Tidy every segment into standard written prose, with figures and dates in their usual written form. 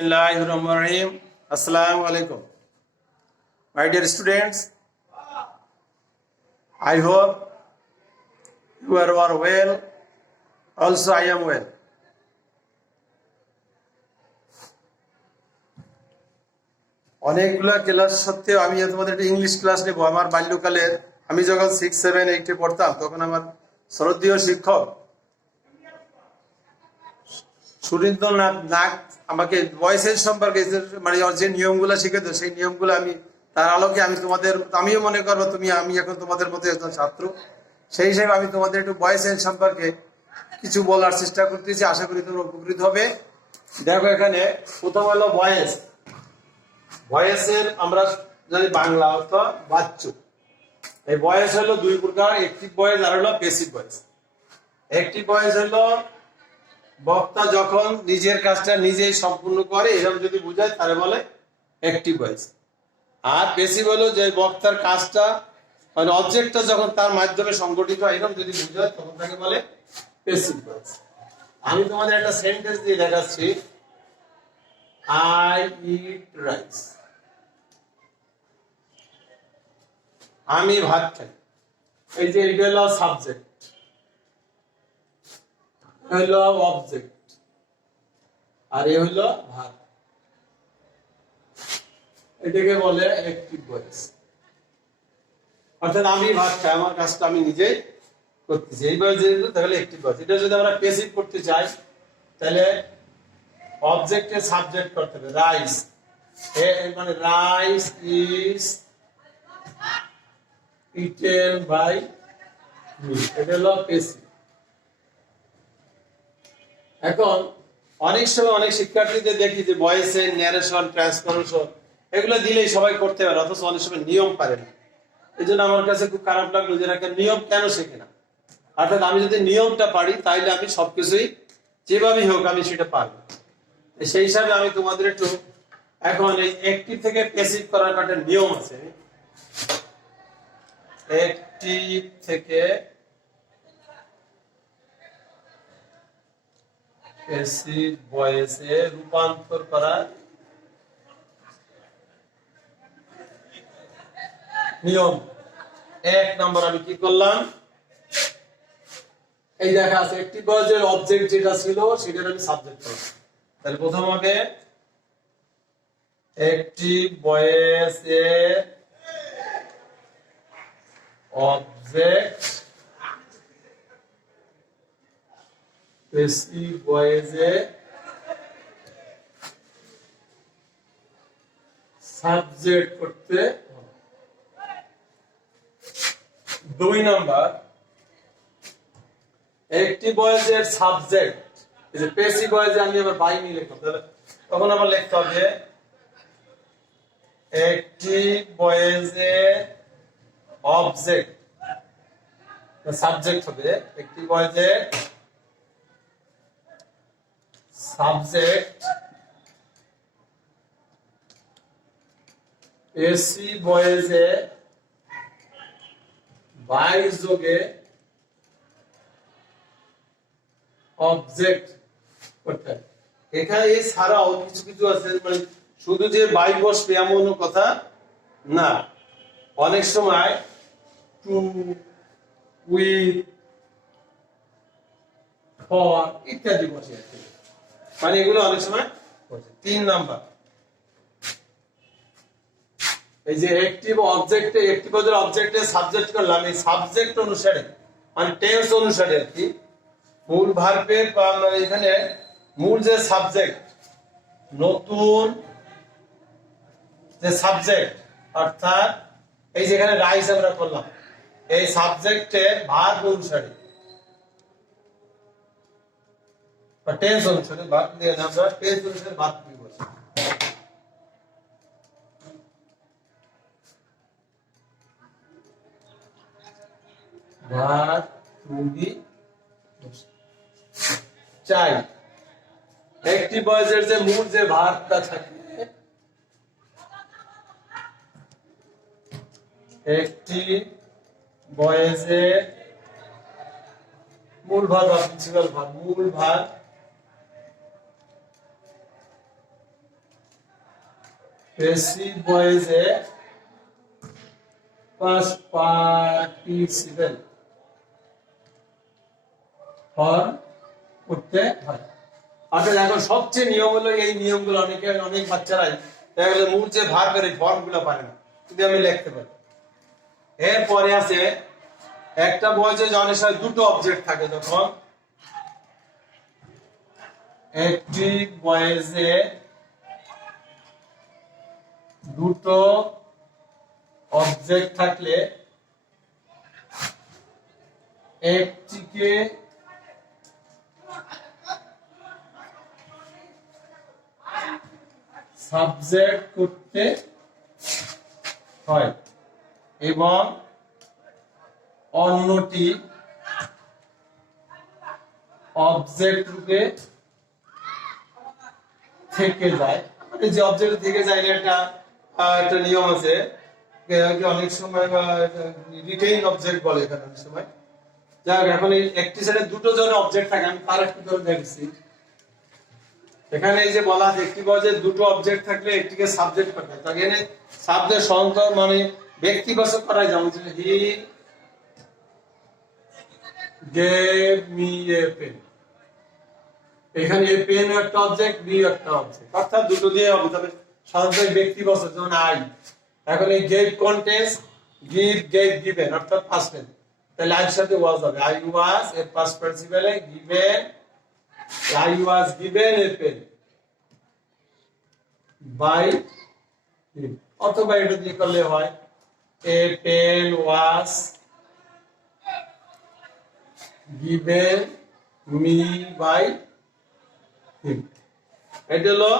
Bismillahirrahmanirrahim. Assalamu alaikum. My dear students, I hope you are all well. Also, I am well. অনেকগুলো class সত্ত্বেও আমি তোমাদের একটা English class নেব। আমার বাল্যকালের আমি যখন 6, 7, 8 পড়তাম তখন আমার শ্রদ্ধেয় শিক্ষক সুরেন্দ্রনাথ নাগ আমাকে ভয়েসের সম্পর্কে মানে যে নিয়মগুলো শিখে তো সেই নিয়মগুলো আমি তার আলোকে আমিও মনে করবো আমি এখন তোমাদের মতো একজন ছাত্র, সেই হিসেবে আমি তোমাদের একটু ভয়েসের সম্পর্কে কিছু বলার চেষ্টা করতেছি। আশা করি তোমরা উপকৃত হবে। দেখো, এখানে প্রথম হলো ভয়েসের আমরা জানি বাংলা অর্থ বাচ্য। এই ভয়েস হলো দুই প্রকার, অ্যাক্টিভ ভয়েস আর হলো প্যাসিভ ভয়েস। অ্যাক্টিভ ভয়েস হলো বক্তা যখন নিজের কাজটা নিজেই সম্পূর্ণ করে, এরকম যদি বুঝায় তাহলে বলে অ্যাক্টিভ ভয়েস। আর প্যাসিভ হলো যে বক্তার কাজটা মানে অবজেক্টটা যখন তার মাধ্যমে সংগঠিত হয়, এরকম যদি বুঝায় তখন তাকে বলে প্যাসিভ ভয়েস। আমি তোমাদের একটা সেন্টেন্স দিয়ে দেখাচ্ছি। I eat rice. আমি ভাত খাই। এই যে এটা হলো সাবজেক্ট, হইল অবজেক্ট, আর এ হইল ভাত। এটাকে বলে অ্যাক্টিভ ভয়েস। অর্থাৎ আমি ভাত খাই, আমার কাজটা আমি নিজেই করতেছি, এই ভয়েস তাহলে অ্যাক্টিভ ভয়েস। এটা যদি আমরা প্যাসিভ করতে চাই তাহলে অবজেক্টে সাবজেক্ট করতে হবে। রাইস, মানে rice is eaten by me, এটা হলো প্যাসিভ। এখন অনেক সময় অনেক শিক্ষার্থীদের দেখি যে ভয়েসে ন্যারেশন, ট্রান্সফরমেশন এগুলো দিলেই সবাই করতে পারে, অথচ অনেক সময় নিয়ম পারে না। এই জন্য আমার কাছে খুব খারাপ লাগলো যে এরা নিয়ম কেন শেখে না। অর্থাৎ আমি যদি নিয়মটা পারি তাহলে আমি সবকিছুই যেভাবেই হোক আমি সেটা পারবো। সেই হিসাবে আমি তোমাদের একটু এখন এই অ্যাক্টিভ থেকে প্যাসিভ করার একটা নিয়ম আছে। অ্যাক্টিভ থেকে প্যাসিভ ভয়েসে রূপান্তর করার নিয়ম। 1 নম্বর আমি কি করলাম, এই দেখা আছে অ্যাক্টিভ ভয়েসের অবজেক্ট যেটা ছিল সেটার আমি সাবজেক্ট করলাম। তাহলে প্রথম হবে অ্যাক্টিভ ভয়েসের অবজেক্ট, প্যাসিভ ভয়েসে সাবজেক্ট করতে। 2 নাম্বার অ্যাক্টিভ ভয়েসের সাবজেক্ট, এই যে প্যাসিভ ভয়েসে আমি আবার বাই নিয়ে লিখলাম, তাহলে তখন আমার লিখতে হবে অ্যাক্টিভ ভয়েসের অবজেক্ট, সাবজেক্ট হবে অ্যাক্টিভ ভয়েসের সাবজেক্ট, প্যাসিভ ভয়েসে বাই যোগে অবজেক্ট করতে হবে। এখানে এছাড়াও কিছু কিছু আছে, মানে শুধু যে বাই বসবে এমন কথা না, অনেক সময় টু, উইথ, ফর ইত্যাদি বসে, মানে এগুলো অনেক সময় বসে। 3 নাম্বার এই যে অ্যাক্টিভ অবজেক্টে অ্যাক্টিভ অবজেক্টে সাবজেক্ট করলাম, এই সাবজেক্ট অনুসারে মানে টেন্স অনুসারে আর কি মূল ভার্বের এখানে মূল যে সাবজেক্ট, নতুন যে সাবজেক্ট, অর্থাৎ এই যেখানে রাইস আমরা করলাম এই সাবজেক্টের ভার্ব অনুসারে বা টেন্স অনুসারে ভার্ব দিয়ে আমরা টেন্স অনুসারে ভার্ব দিব। ভার্ব টু বি চাই। অ্যাক্টিভ ভয়েসের যে মূল যে ভার্বটা থাকে, অ্যাক্টিভ ভয়েসের মূল ভার্ব, প্রিন্সিপাল ভার্ব, মূল verb passive voice past participle form করতে হয়। অর্থাৎ এখন সবচেয়ে নিয়ম হলো এই নিয়মগুলো অনেক বাচ্চারাই দেখা গেল মূল যে ভার্বের এই ফর্মগুলো পারে না, যদি আমি লিখতে পারি। এরপরে আছে একটা ভয়েসে অনেক সময় দুটো অবজেক্ট থাকে, যখন একটি ভয়েসে দুটো অবজেক্ট থাকলে একটিকে সাবজেক্ট করতে হয় এবং অন্যটি অবজেক্ট রূপে থেকে যায়। মানে যে অবজেক্ট থেকে যায় এটা একটা নিয়ম আছে, অনেক সময় রিটেইন অবজেক্ট বলে এখানে অনেক সময়। যাক, এখন এই একটি সেটে দুটো জন অবজেক্ট থাকে, আমি তার একটু ধরে দেখছি। এখানে এই যে বলা আছে একটি বলে যে দুটো অবজেক্ট থাকলে একটিকে সাবজেক্ট করতে হয়। এখানে সাবজেক্ট সন্তর মানে ব্যক্তিবাচক করা যায়, যেমন he gave me a pen. এখানে এ পেন একটা অবজেক্ট, বি একটা অবজেক্ট, অর্থাৎ দুটো দিয়ে হবে, তবে সাধারণত ব্যক্তিবাচক, যেমন আই। এখন এই gave contents give gave given, অর্থাৎ পাস্ট টেন্স, তাহলে আইয়ের সাথে ওয়াজ হবে। আই ওয়াজ এর পাস্ট পার্টিসিপলে given, I was given a pen by him, অথবা এটা দিয়ে করলে হয় a pen was given me by him। এটা হলো,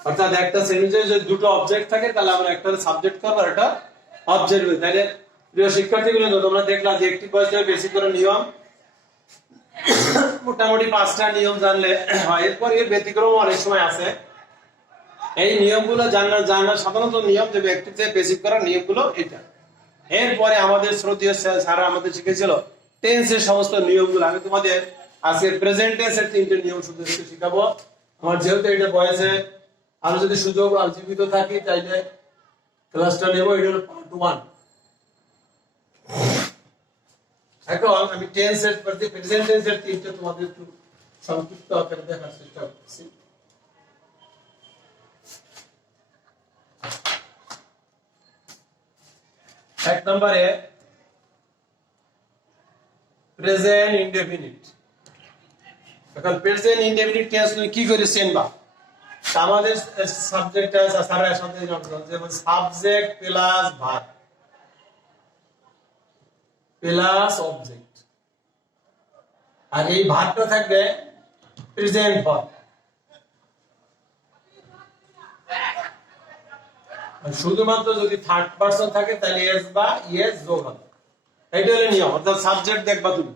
অর্থাৎ একটা সেন্টেন্সে যদি দুটো অবজেক্ট থাকে তাহলে আমরা একটা সাবজেক্ট করব আর একটা অবজেক্ট হবে। তাহলে প্রিয় শিক্ষার্থীগুলো, তোমরা দেখলা যে একটি বয়সে বেশি করে নিয়ম, মোটামুটি 5টা নিয়ম জানলে হয়। এরপর এর ব্যতিক্রম অনেক সময় আছে। এই নিয়মগুলো জানা সাধারণত নিয়ম, যে ব্যক্তিতে বেসিক করার নিয়মগুলো এটা। এরপরে আমাদের শ্রদ্ধেয় স্যার আমাদের শিখেছিল টেন্সের সমস্ত নিয়মগুলো। আমি তোমাদের আজকে প্রেজেন্ট টেন্সের 3টে নিয়ম শুধু শিখাবো। আমার যেহেতু এটা বয়সে আমি যদি সুযোগ জীবিত থাকি তাইলে ক্লাসটা নেব। এটা হলো পার্ট 1। এখন আমি টেন্সের প্রতি প্রেজেন্ট টেন্সের 3টে তোমাদের একটু সংক্ষিপ্ত আকারে দেখার চেষ্টা করছি। এক নম্বরে প্রেজেন্ট ইনডেফিনিট। এখন প্রেজেন্ট ইনডেফিনিট টেন্স কি করেছেন বা আমাদের সাবজেক্ট আছে স্যারের সাথে, যেমন subject plus verb plus object, আর এই ভার্বটা থাকবে প্রেজেন্ট ফর্ম। শুধুমাত্র যদি থার্ড পারসন থাকে তাহলে এস বা ইয়েস যোগ হবে। এটা হলো নিয়ম। অর্থাৎ সাবজেক্ট দেখবা, তুমি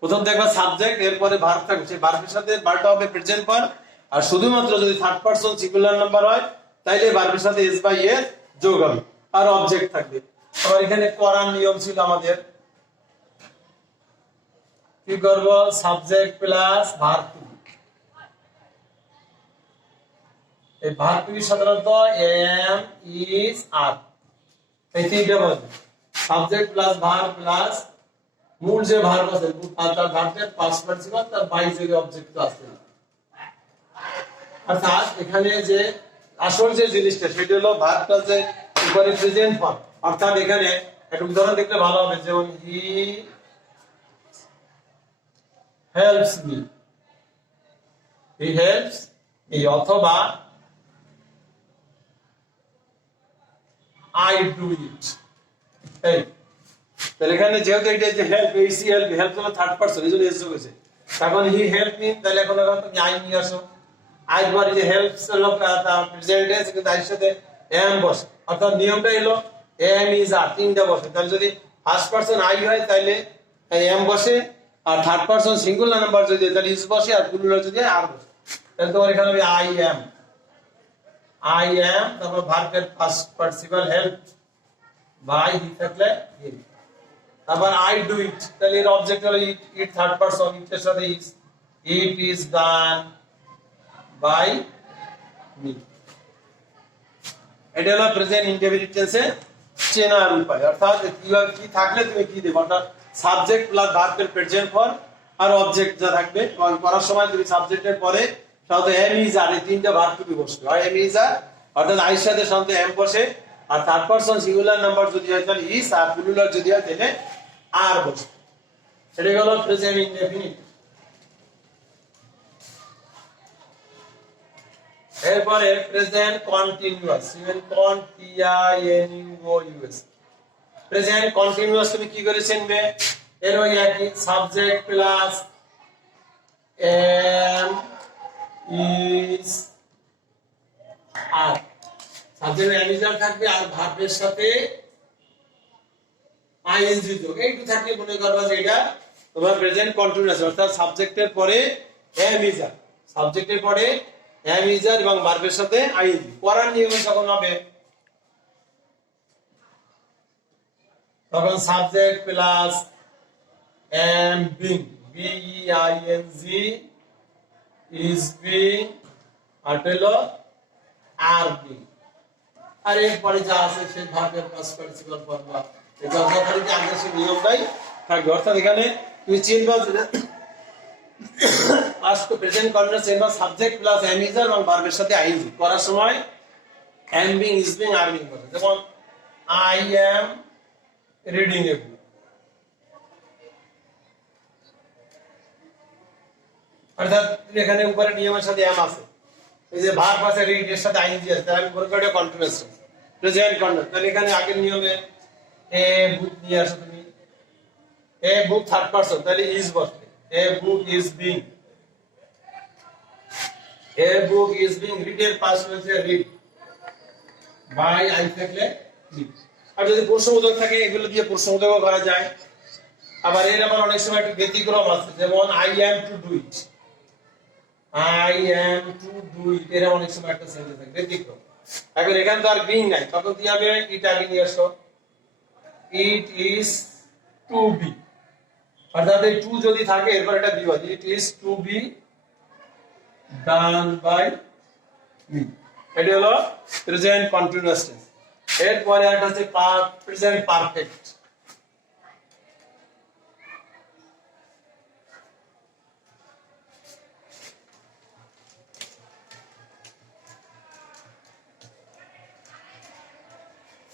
প্রথম দেখবা সাবজেক্ট, এরপরে ভার্ব থাকবে, সেই ভার্বের সাথে ভার্বটা হবে প্রেজেন্ট ফর্ম। আর শুধুমাত্র যদি থার্ড পারসন সিঙ্গুলার নাম্বার হয় তাইলে ভার্বের সাথে এস বা ইয়েস যোগ হবে, আর অবজেক্ট থাকবে। আবার এখানে করার নিয়ম ছিল আমাদের, কি করব, সাবজেক্ট প্লাস ভার্ব। এই ভার্বটি সাধারণত এম ইজ আর, এই তিনটা বলবে সাবজেক্ট প্লাস ভার্ব প্লাস মূল যে ভার্ব আছে তার ভার্বের পাস্ট পার্টিসিপল, তার বাইরে যে অবজেক্ট আছে। অর্থাৎ এখানে যে আসল যে জিনিসটা সেটা হলো ভার্বটা যে উপরে প্রেজেন্ট ফর্ম। অর্থাৎ এখানে একটা উদাহরণ দেখলে ভালো হবে, যেমন হি helps me, he helps me, অথবা I do it। এই তাহলে এখানে যেহেতু এটা যে হেল্প, এইসি হেল্প, হেল্প হলো থার্ড পারসন, এইজন্য এস যোগ হয়েছে। এখন হি হেল্প মি, তাহলে এখন তুমি আই নিয়ে আসো। আই পরে যে হেল্পস হলো প্রেজেন্ট টেন্স, কিন্তু আইর সাথে এম বসে। অর্থাৎ নিয়মটা হলো এম ইজ আর, তিনটা বসে। তাহলে যদি ফার্স্ট পারসন আই হয় তাহলে এম বসে, আর থার্ড পারসন সিঙ্গুলার নাম্বার যদি তাহলে ইজ বসে, আর প্লুরাল যদি আর বসে। তাহলে তোমার এখানে হবে আই এম, তারপর ভার্বের past participle help by he থাকলে হিম, তারপর আই ডু ইট, তাহলে এর অবজেক্ট হলো ইট, ইট থার্ড পারসন, ইটের সাথে is, it is done by me. এটা হলো প্রেজেন্ট ইনডেফিনিট টেন্সে চেনার উপায়, অর্থাৎ কি থাকলে তুমি কি দেবে, অর্থাৎ সাবজেক্ট প্লাস ভার্বের প্রেজেন্ট ফর্ম আর অবজেক্ট যা থাকবে, করার সময় তুমি সাবজেক্টের পরে সাধারণত এম ইজ আর এই তিনটা ভার্ব টু বি বসবে, হয় এম ইজ আর অর্থাৎ আইর সাথে সাধারণত এম বসে, আর থার্ড পারসন সিঙ্গুলার নাম্বার যদি হয় তাহলে ইজ, আর প্লুরাল যদি হয় তাহলে আর বসবে। সেটা হলো প্রেজেন্ট ইনডেফিনিট। এরপরে present continuous, continuous. Present continuous তুমি কি করে চিনবে? এর ওই একই subject plus am is are, subject am is are থাকবে আর ভার্বের সাথে আইএনজি যোগ, এইটু থাকলে মনে করবা যে এটা তোমার প্রেজেন্ট কন্টিনিউয়াস, অর্থাৎ সাবজেক্টের পরে এম ইজ আর, সাবজেক্টের পরে এম ইজ আর এবং ভার্বের সাথে আইএনজি। পড়ার নিয়ম যখন হবে তখন subject plus am being, B E I N G is being আর হলো আর বিং, আর এরপরে যা আছে সেই ভার্বের পাস্ট পার্টিসিপল ফর্ম বা এটা যথারীতি আগে সেই নিয়মটাই থাকবে। অর্থাৎ এখানে তুমি চিনবা পাস্ট প্রেজেন্ট কন্টিনিউয়াস চিনবা subject plus am is are এবং ভার্বের সাথে আইএনজি, করার সময় am being is being are being বসে, যেমন I am reading a book, অর্থাৎ এখানে উপরে নিয়মের সাথে এম আছে, এই যে ভার্ব আছে রিড এর সাথে আইএনজি আছে, তাহলে আমি বলবো এটা কন্টিনিউয়াস প্রেজেন্ট কন্টিনিউয়াস। তাহলে এখানে আগের নিয়মে এ বুক নিয়ে আসো তুমি, এ বুক থার্ড পারসন তাহলে ইজ বসবে, a book is being, a book is being read এর পাস্ট হচ্ছে রিড, বাই আই থাকলে রিড। আর যদি প্রশ্নবোধক থাকে এগুলো দিয়ে প্রশ্নবোধকও করা যায়। আবার এর আবার অনেক সময় একটু ব্যতিক্রম আছে, যেমন I am two do it, I am two do ইট, এর অনেক সময় একটা সেন্টেন্স থাকে ব্যতিক্রম। এখন এখানে তো আর বিং নাই, তখন কি হবে? ইট আগে নিয়ে আসো, ইট ইজ টু বি, অর্থাৎ এই টু যদি থাকে এরপর এটা বি হয়, it is to be done by me. এটা হলো প্রেজেন্ট কন্টিনিউয়াস টেন্স। এরপরে একটা হচ্ছে present perfect.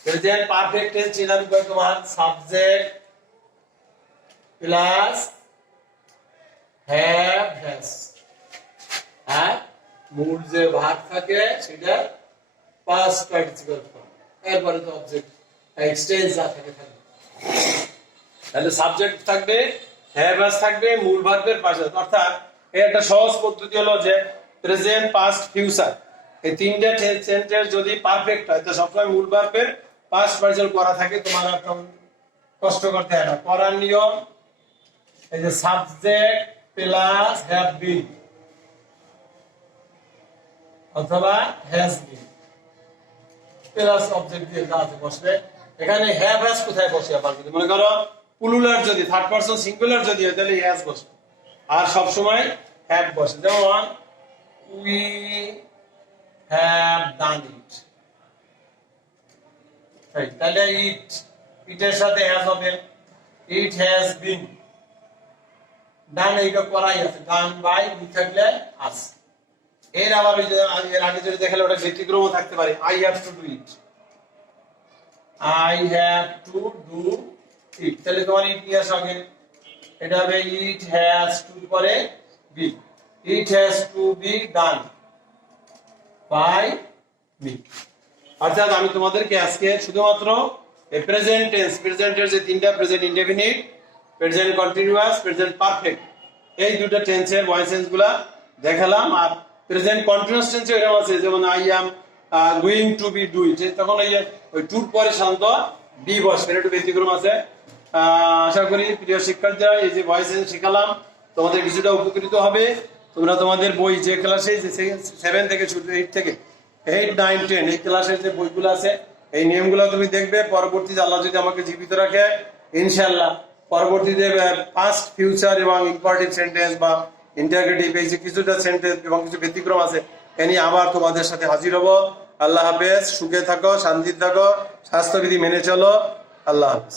Present perfect tense চেনার উপায় তোমার সাবজেক্ট প্লাস হ্যাভ হ্যাজ, আর মূল যে ভার্ব থাকে সেটা পাস্ট পার্টিসিপল ফর্ম, এরপরে তো অবজেক্ট এক্সটেন্স যা থাকে থাকবে। তাহলে সাবজেক্ট থাকবে, হ্যাভ হ্যাজ থাকবে, মূল ভার্বের পাশে, অর্থাৎ এর একটা সহজ পদ্ধতি হলো যে প্রেজেন্ট পাস্ট ফিউচার এই তিনটা সেন্টেন্স যদি পারফেক্ট হয় তো সবসময় মূল ভার্বের পাস্ট পার্টিসিপল করা থাকে, তোমার আর কষ্ট করতে হয় না। করার নিয়ম এই যে সাবজেক্ট প্লাস হ্যাভ বিন অথবা হ্যাজ বিন প্লাস অবজেক্ট দিয়ে যা আছে বসবে। এখানে হ্যাভ হ্যাজ কোথায় বসে? আবার যদি মনে করো প্লুরাল যদি থার্ড পারসন সিঙ্গুলার যদি হয় তাহলে হ্যাজ বসবে, আর সব সময় হ্যাভ বসে, যেমন উই হ্যাভ ডান ইট, তাহলে ইট, ইটের সাথে হ্যাজ হবে, ইট হ্যাজ বিন ডান, এইটা করাই আছে, ডান বাই বি থাকলে আছে। এর আবার ওই যে এর আগে যদি দেখালে ওটা ব্যতিক্রমও থাকতে পারে, I have to do it, I have to do it, তাহলে তোমার ইট নিয়ে আসো আগে, এটা হবে ইট হ্যাজ টু পরে be, it has to be done by me. অর্থাৎ আমি তোমাদেরকে আজকে শুধুমাত্র প্রেজেন্ট টেন্স, প্রেজেন্টের যে তিনটা present indefinite, present continuous, present perfect, এই দুটো টেন্সের ভয়েস টেন্সগুলা দেখালাম। আর প্রেজেন্ট কন্টিনিউয়াস টেন্সে এরকম আছে, যেমন I am going to be do it, তখন ওই টুর পরে সাধারণত বি বসবে, একটু ব্যতিক্রম আছে। আশা করি প্রিয় শিক্ষার্থীরা এই যে ভয়েস টেন্স শিখালাম তোমাদের কিছুটা উপকৃত হবে। তোমরা তোমাদের বই যে ক্লাসে 7 থেকে 8 থেকে 8, 9, 10 এই ক্লাসের যে বইগুলো আছে এই নিয়মগুলো তুমি দেখবে। পরবর্তীতে আল্লাহ যদি আমাকে জীবিত রাখে ইনশাআল্লাহ পরবর্তীতে পাস্ট ফিউচার এবং ইম্পারেটিভ সেন্টেন্স বা ইন্টারগেটিভ এই যে কিছুটা সেন্টেন্স এবং কিছু ব্যতিক্রম আছে এ নিয়ে আবার তোমাদের সাথে হাজির হব। আল্লাহ হাফেজ। সুখে থাকো, শান্তিতে থাকো, স্বাস্থ্যবিধি মেনে চলো। আল্লাহ হাফেজ।